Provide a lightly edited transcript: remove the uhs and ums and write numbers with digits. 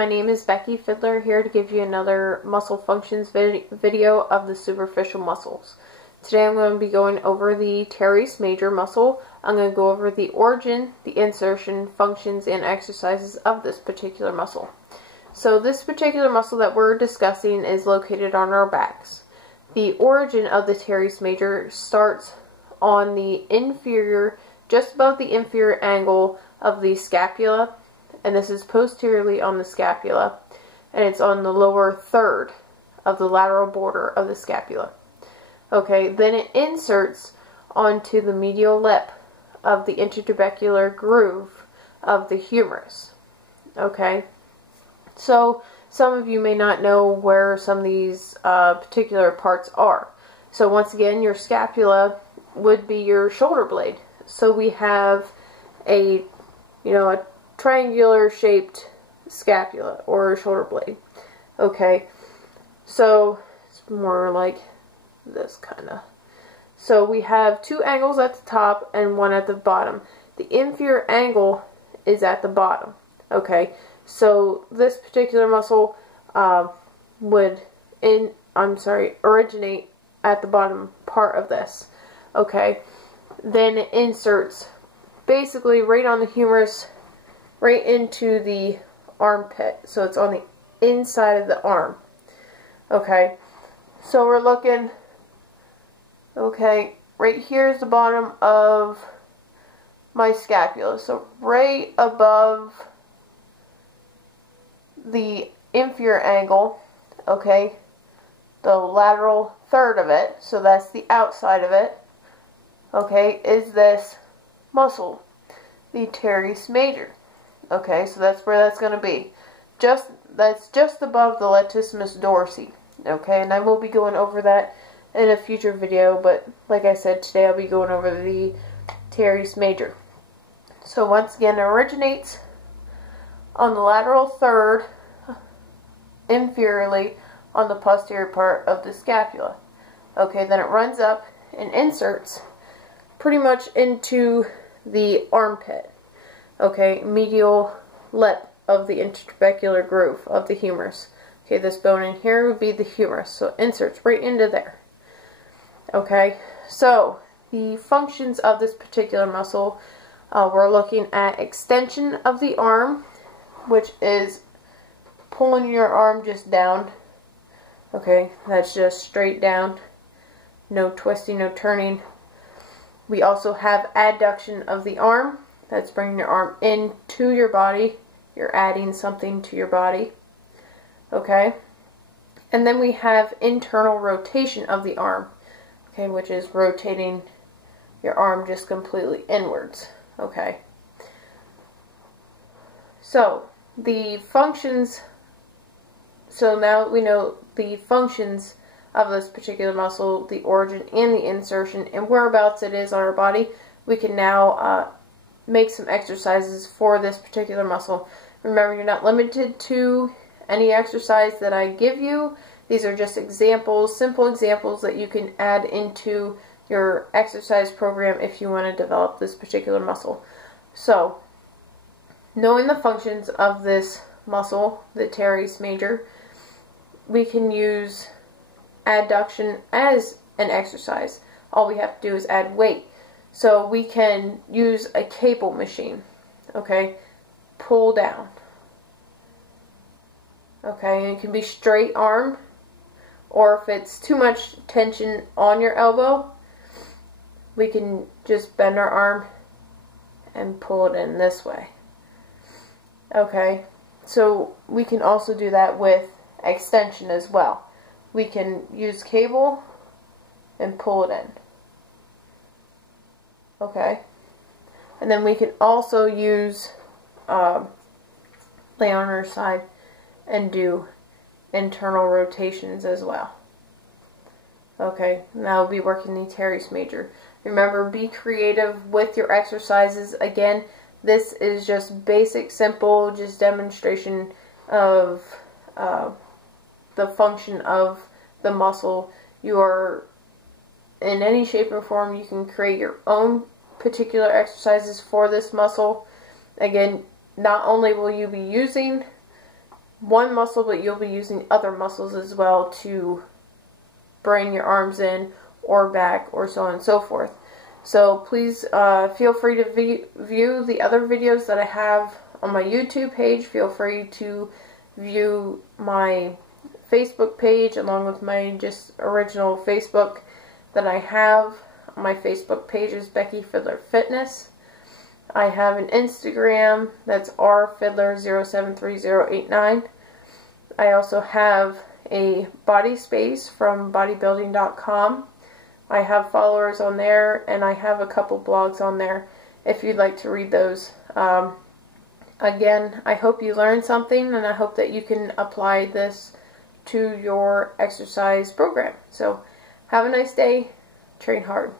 My name is Becky Fiddler, here to give you another muscle functions video of the superficial muscles. Today I'm going to be going over the Teres Major muscle. I'm going to go over the origin, the insertion, functions, and exercises of this particular muscle. So this particular muscle that we're discussing is located on our backs. The origin of the Teres Major starts on the inferior, just above the inferior angle of the scapula, and this is posteriorly on the scapula, and it's on the lower third of the lateral border of the scapula. Okay, then it inserts onto the medial lip of the intertubercular groove of the humerus. Okay, so some of you may not know where some of these particular parts are. So once again, your scapula would be your shoulder blade. So we have a triangular shaped scapula or shoulder blade. Okay, so it's more like this kind of. So we have two angles at the top and one at the bottom. The inferior angle is at the bottom. Okay, so this particular muscle would originate at the bottom part of this. Okay, then it inserts basically right on the humerus, right into the armpit. So it's on the inside of the arm. Okay, so we're looking, okay, right here is the bottom of my scapula. So right above the inferior angle, okay, the lateral third of it, so that's the outside of it, okay, is this muscle, the Teres Major. Okay, so that's where that's going to be. That's just above the latissimus dorsi. Okay, and I will be going over that in a future video, but like I said, today I'll be going over the Teres Major. So once again, it originates on the lateral third, inferiorly on the posterior part of the scapula. Okay, then it runs up and inserts pretty much into the armpit. Okay, medial lip of the intertubercular groove of the humerus. Okay, this bone in here would be the humerus, so it inserts right into there. Okay, so the functions of this particular muscle, we're looking at extension of the arm, which is pulling your arm just down. Okay, that's just straight down. No twisting, no turning. We also have adduction of the arm. That's bringing your arm into your body. You're adding something to your body. Okay. And then we have internal rotation of the arm. Okay, which is rotating your arm just completely inwards. Okay. So, the functions. So now we know the functions of this particular muscle, the origin and the insertion, and whereabouts it is on our body. We can now make some exercises for this particular muscle. Remember, you're not limited to any exercise that I give you. These are just examples, simple examples that you can add into your exercise program if you want to develop this particular muscle. So, knowing the functions of this muscle, the Teres Major, we can use adduction as an exercise. All we have to do is add weight. So we can use a cable machine. Okay, pull down. Okay, and it can be straight arm, or if it's too much tension on your elbow, we can just bend our arm and pull it in this way. Okay, so we can also do that with extension as well. We can use cable and pull it in. Okay, and then we can also use lay on our side and do internal rotations as well. Okay, now we'll be working the Teres Major. Remember, be creative with your exercises. Again, this is just basic, simple, just demonstration of the function of the muscle. You are in any shape or form, you can create your own particular exercises for this muscle. Again, not only will you be using one muscle, but you'll be using other muscles as well to bring your arms in or back or so on and so forth. So please feel free to view the other videos that I have on my YouTube page. Feel free to view my Facebook page along with my just original Facebook that I have. My Facebook page is Becky Fiddler Fitness. I have an Instagram that's rfiddler073089. I also have a body space from bodybuilding.com. I have followers on there, and I have a couple blogs on there if you'd like to read those. Again, I hope you learned something, and I hope that you can apply this to your exercise program. So, have a nice day. Train hard.